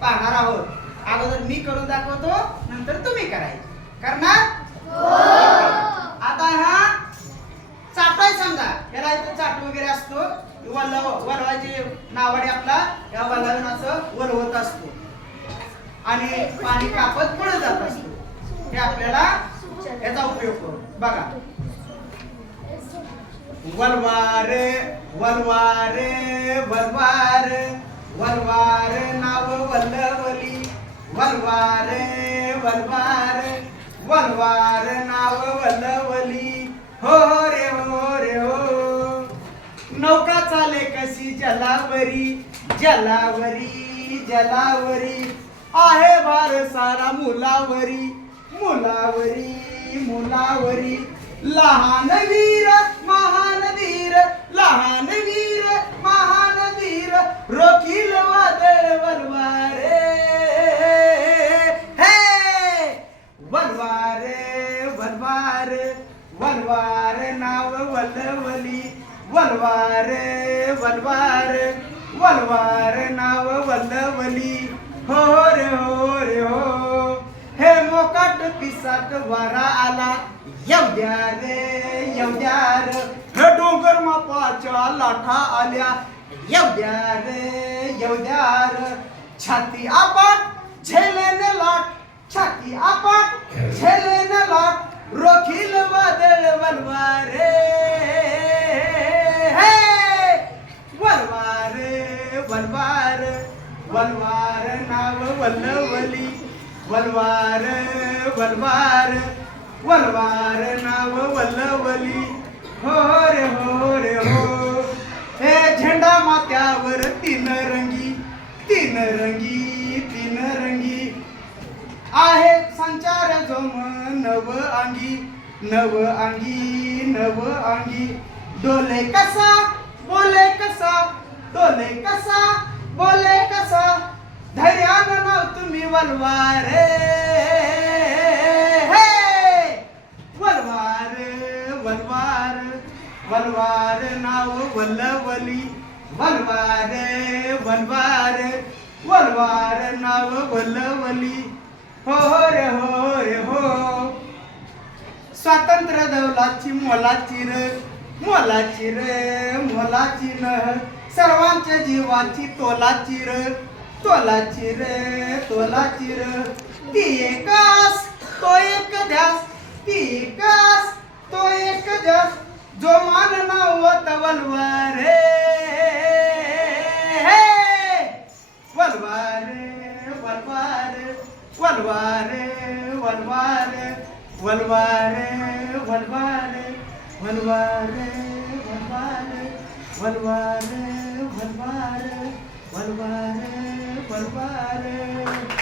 पाहणार आहोत. अगोदर मी करून दाखवतो नंतर तुम्ही करायचे. करणार? आता हा चाटाय समजा याला इथं चाट वगैरे असतो. वल्ल वलवाची नावाडी आपला या वल्लावून असं वलवत असतो. आणि पाणी कापत पुढे जात असतो. हे आपल्याला याचा उपयोग करू बघा. वलवार वलवार वलवार वलवार नाव वल्लवली. वरवार वरवार वरवार नाव वल्लवली. हो, हो रे हो, हो रे हो. नौका चाले कशी जलावरी जलावरी जलावरी. आहे भार सारा मुलावरी मुलावरी मुलावरी. लहान वीर महा वलवली वलवार वलवार वलवार नाव वलवली. हो रे हो रे हो. हे मोकाट पिसात वारा आला. येवद्या रे येवद्या रे. हे डोंगर मापाच्या लाठा आल्या. येवद्या रे येवद्या रे. छाती आपण झेलेने लाट. छाती आपण झेलेने लाट. रोखील वादळ वलवारे. वलवार नाव वल्लवली वलवार वलवार वलवार नाव वल्लवली हो रे हो रे हो. हे झेंडा मात्यावर तीन रंगी तीन रंगी तीन रंगी. आहे संचार जोम नव अंगी नव अंगी नव अंगी. डोले कसा बोले कसा डोले कसा बोले कसा? धैर्यान नाव तुम्ही वलवार हे! वलवार वलवार वलवार नाव वल्लवली वलवार वलवार वलवार नाव वल्लवली हो, हो रे हो, हो रे हो. स्वातंत्र्य दौलाची मोलाची र मोलाची र मोलाची न सर्वांच्या जीवांची तोला चिर तोला चिर तोला चिर ती एकास तो एक ध्यास ती एकास तो एक ध्यास. जो मान नावत वलवारे वलवार वलवार वलवार वलवार वलवार वलवार वलवार वलवार वलवार வருவாரு வருவாரு வருவாரு.